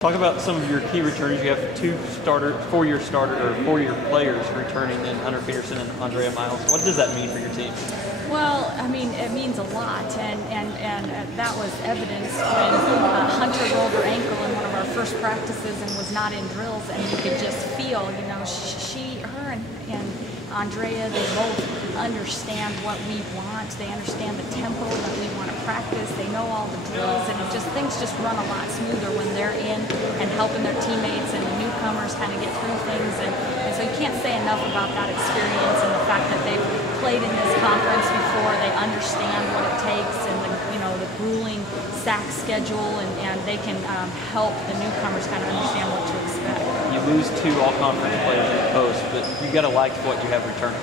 Talk about some of your key returners. You have four-year players returning in Hunter Peterson and Andrea Miles. What does that mean for your team? Well, I mean, it means a lot, and that was evidenced when Hunter rolled her ankle in one of our first practices and was not in drills, and you could just feel, her and Andrea, they both understand what we want. They understand the tempo that we want to practice. They know all the drills, and things just run a lot smoother when they're in and helping their teammates and the newcomers kind of get through things. And so you can't say enough about that experience and the fact that they've played in this conference before. They understand what it takes and the grueling sack schedule, and they can help the newcomers kind of understand what to expect. You lose two all-conference players in the post, but you got to like what you have returning.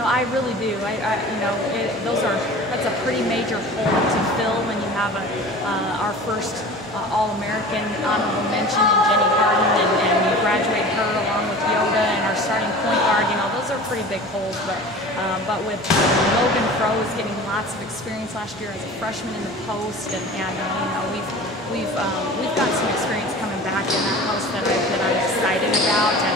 I really do. That's a pretty major hole to fill when you have our first All-American honorable mention in Jenny Harden, and you graduate her along with Yoda, and our starting point guard. Those are pretty big holes. But with Logan Froese getting lots of experience last year as a freshman in the post, and we've got some experience coming back in that post that I'm excited about, and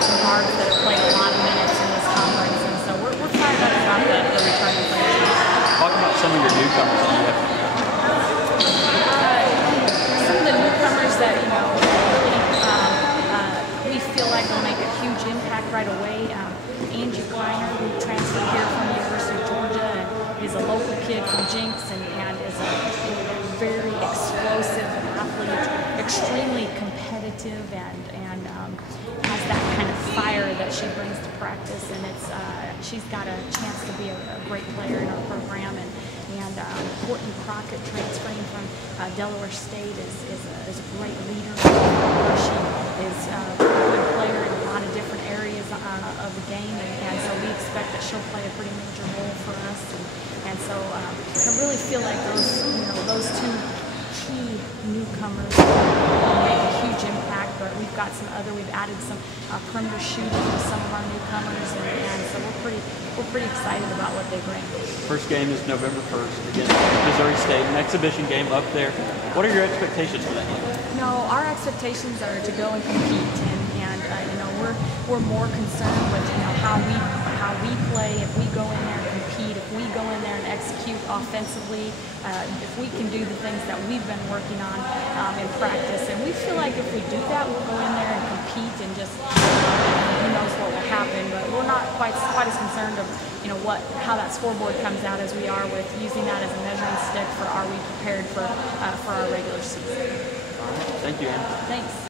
some guards that have played a lot of minutes in this conference, and so we're fired up about the returning players. Talk about some of your newcomers that you have. Some of the newcomers that we feel like will make a huge impact right away. Angie Kleiner, who transferred here from the University of Georgia, and is a local kid from Jinx, and is a very explosive athlete, extremely competitive, and has that kind of fire that she brings to practice, and she's got a chance to be a great player in our program. And Courtney Crockett, transferring from Delaware State, is a great leader. She is a good player in a lot of different areas of the game, and so we expect that she'll play a pretty major role for us. And so I really feel like those two key newcomers will make a huge impact. But we've added some perimeter shooting with some of our newcomers, and so we're pretty excited about what they bring. First game is November 1st against Missouri State, an exhibition game up there. What are your expectations for that game? Our expectations are to go and compete, and we're more concerned with how we play. If we go in there and compete, if we go in there and execute offensively, if we can do the things that we've been working on in practice, and we feel like if we do that, we'll go in there and compete, and just who knows what will happen. But we're not quite as concerned of how that scoreboard comes out as we are with using that as a measuring stick for are we prepared for our regular season. All right. Thank you, Anne. Thanks.